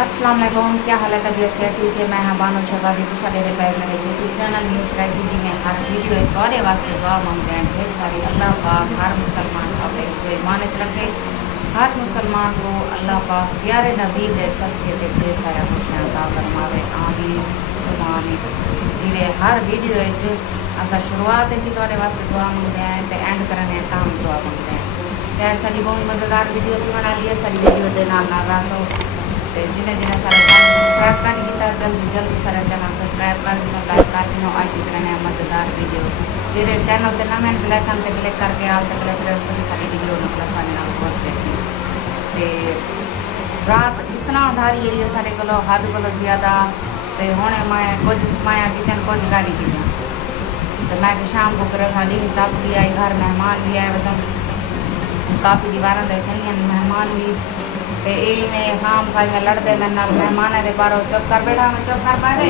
अस्सलाम वालेकुम, क्या हाल है? तबीयत से ठीक है? मैं बानो शहबादी सारे पे मेरे यूट्यूब चैनल न्यूज़ राइटी जी में हर वीडियो तौरे वास्ते दुआ मांगते हैं ढेर सारी। अल्लाह पाक हर मुसलमान अपने से मानत रखे, हर मुसलमान को अल्लाह पाक प्यारे नबी दे सदके ते ढेर सारा खुशियां अता फरमावे। आमीन सुमा आमीन। जिवें हर वीडियो असा शुरुआत जी तौरे वास्ते दुआ मांगते हैं तो एंड करने ताम दुआ मांगते हैं। सारी बहुत मज़ेदार वीडियो भी बना ली है। सारी वीडियो के नाल रासो जिन्हें जिन्हें सारे चैनल सब्सक्राइब कर किया जल्दी जल्दी सारे चैनल सब्सक्राइब कर दिनों, लाइक कर दिनों। आज की तरह मजेदार वीडियो मेरे चैनल के नाम ब्लैक आन क्लिक करके आल तक सभी सारी वीडियो मतलब सारे नाम बहुत पैसी रात इतना उधारी है सारे को हद को ज़्यादा। तो हूँ मैं कुछ माया किचन कुछ गाड़ी की तो मैं शाम को कर डी तप भी आई, घर मेहमान भी आए, मतलब काफ़ी दीवार देखी मेहमान भी में खाम खाई में लड़ते मैं नाल मेहमान है बारो चुप कर बैठा मैं चुप कर पाए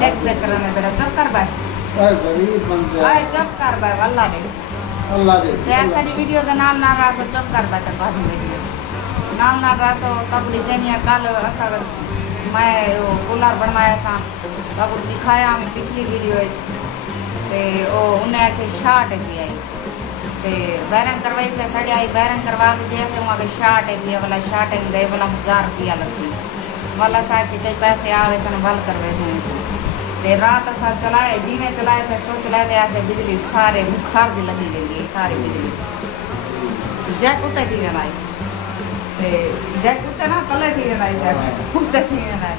चेक चेक करने बेटा चुप कर पाए चुप कर पाए अल्लाह दे ऐसा वीडियो के नाल ना रासो चुप कर पाए तो बाद वीडियो नाल ना रासो तब लिखनी कल असा मैं कूलर बनवाया सा तब दिखाया मैं पिछली वीडियो उन्हें आके शार्ट भी आई तो बैरंग करवाई से साड़ी आई बैरंग करवा के दिया से वहाँ शार्ट भी वाला शार्ट दे वाला 1000 रुपया लग सी वाला साथ के कई पैसे आवे सन वल करवे से रात असा चलाए धीमे चलाए से सो चलाए दे ऐसे बिजली सारे बुखार दी लगी लेंगी सारी बिजली जैक उते थी वेंदा जैक उते ना तले थी वेंदा जैक उते थी वेंदा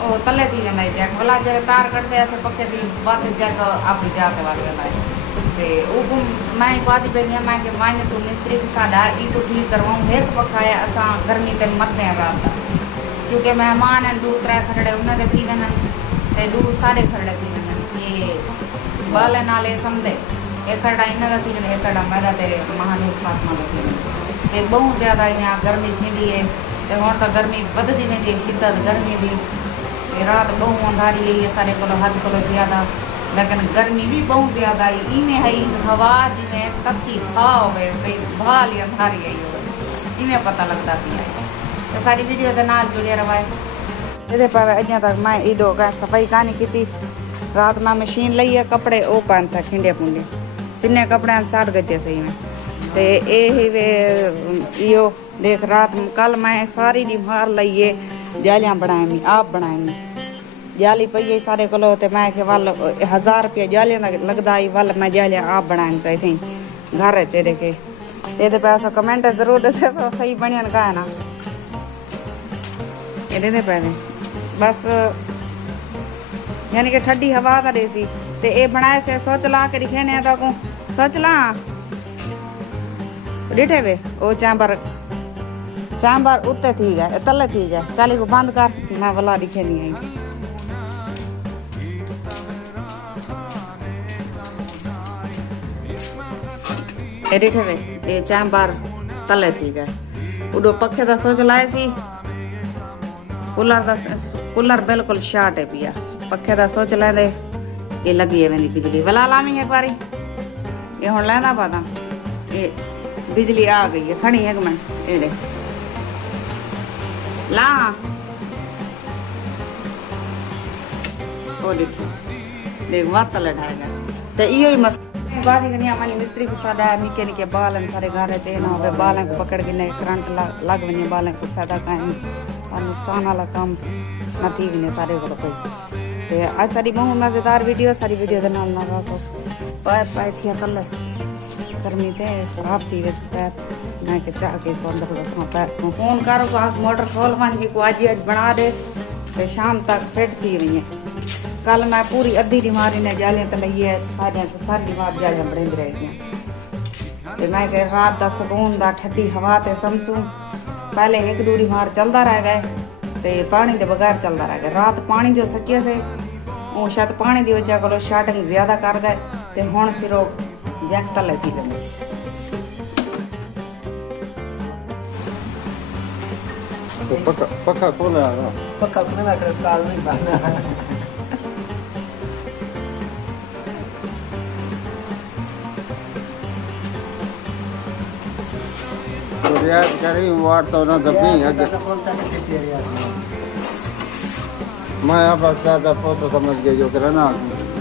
ओ तले थी वेंदा जैक भला जरे तार कटते ऐसे पक्के थी बात जैक आप जाके वाली वेंदा मैं एक बात बैठी मैं कि माने तू मिस्त्री के सादा ई तो ठीक करवाऊँ एक पकाया असा गर्मी ते मरते हैं रात क्योंकि मेहमान हैं 2-3 खड़े उन्हें थी वन ते 2 सारे खड़े थी वन ये बाले नाले समझे एक खड़ा इन्हें थी वन एक खड़ा मेरा ते महानूर फातमा थी वन बहुत ज़्यादा यहाँ गर्मी थी है तो हूँ तो गर्मी बढ़ती वेंदी शिद्दत गर्मी की रात बहुत अंधारी है ये सारे को हद को ज़्यादा लेकिन गर्मी भी बहुत ज़्यादा है इवें है हवा जिमें तत्ती हवा हो गई भाली अंधारी आई हो इवें पता लगता भी है तो सारी वीडियो के नाल जुड़े रवाए ये पावे अजा तक मैं एडो का सफाई कहानी की रात में मशीन ली है कपड़े वो पान था खिंडे पुंडे सिन्ने कपड़े साट गए सही में तो यो देख रात कल मैं सारी दी मार लीए जालियाँ बनाए आप बनाए जाली पई सारे को मैं के वल 1000 रुपया जालियाँ लगता आई वल मैं जालियाँ आप बनाए चाहिए थी घर चेहरे के ये पैसा कमेंट जरूर दसे सही बनिया का है ना ये दे पे बस यानी कि ठंडी हवा तो रही ते ये बनाए से सोच ला के दिखेने को सोच ला डिठे वे वो चांबर उत्ते थी गए तले थी जाए चाली को बंद कर मैं वाला दिखे नहीं आई डिठे वे ये चांबर तले थी गए उडो पखे का सोच लाए सी कूलर बिल्कुल शार्ट है पिया पखे का सोच लेंदे ये लगी है मेरी बिजली वाला लावी एक बारी ये हुण लेंदा पता ये बिजली आ गई है खड़ी एक मिनट ये ला ओ देख वात लड़ाएगा तो यो ही मस बात ही मानी मिस्त्री को सादा निके निके बाल सारे घर चाहिए ना हो बालों को पकड़ के नहीं करंट लग वे बालों को फायदा कहीं और नुकसान वाला काम न थी वे सारे को कोई आज सारी बहुत मज़ेदार वीडियो सारी वीडियो के नाम ना सो पाए पाए थी तले गर्मी थे खराब थी वैसे पैर मैं के चाह के फोन करो मोटर खोल मान जी को आज बना दे तो शाम तक फिट थी हुई है कल मैं पूरी अद्धी बीमारी ने जालियाँ तो ली है सारी बीमार जालियाँ बढ़ी रह गई मैं के रात का सुकून का ठंडी हवा ते समझू पहले एक दूरी मार चलता रह गए तो पानी के बगैर चलता रह गया रात पानी जो सकिया से वो शायद पानी की वजह को शार्टिंग ज़्यादा कर गए तो हूँ फिर जैक तले थी गई पक्का खोला क्रिस्टल नहीं बनना रियाज करी वाट तो ना दबी अगे मैं अब दादा फोटो समझ के जो करे ना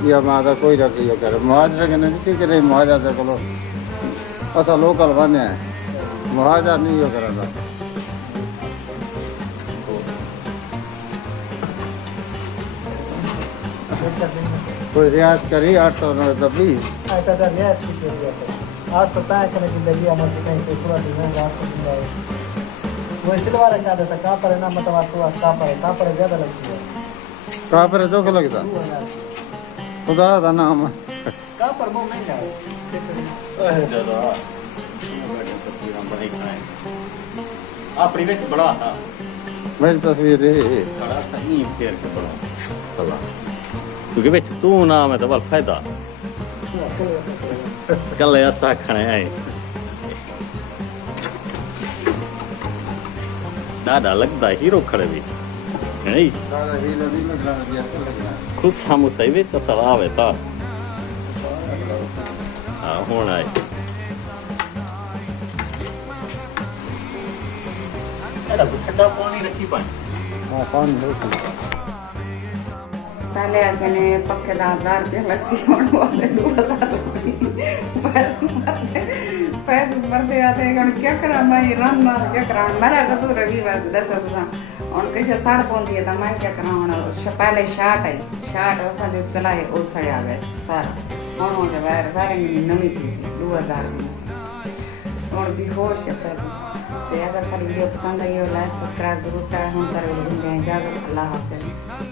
या माता कोई रखी जो करे मुहाजरा के नहीं ठीक है मुहाजरा चलो असा लोकल बने मुहाजरा नहीं जो करा था कोई रियाज करी 800 ना दबी आज सताया करने की दरिया मत कहीं से पूरा दिन रात को दिन आए वो सिलवार क्या देता कहाँ पर है ना मतलब आपको कहाँ पर ज़्यादा लगती है कहाँ पर जो लगता खुदा का नाम कहाँ पर वो नहीं जाए अपनी में बड़ा था मेरी तस्वीर है बड़ा सही फेर के बड़ा क्योंकि बेच तू ना मैं तो बल फायदा कल ऐसा खाने आए दादा लगता हीरो खड़े भी नहीं खुद सामू सही भी तो सलाह है था हाँ होना है ठंडा पानी रखी पानी हाँ पानी होती पहले अगने पक्के 10,000 लस्सी होने वाले 2,000 लस्सी पैसे भरते आते हैं क्या करा मैं रंग क्या करा मेरा कदू रविवार 10 और कैसे साड़ पौंदी है तो मैं क्या करा पहले शार्ट आई शार्ट असा जो चला है वो सड़े आ गए सारा और हो गया बाहर नवी थी 2,000 और भी होश है पैसे तो अगर सारी वीडियो पसंद आई हो लाइक सब्सक्राइब जरूर करें हम करें इजाज़त अल्लाह हाफिज़।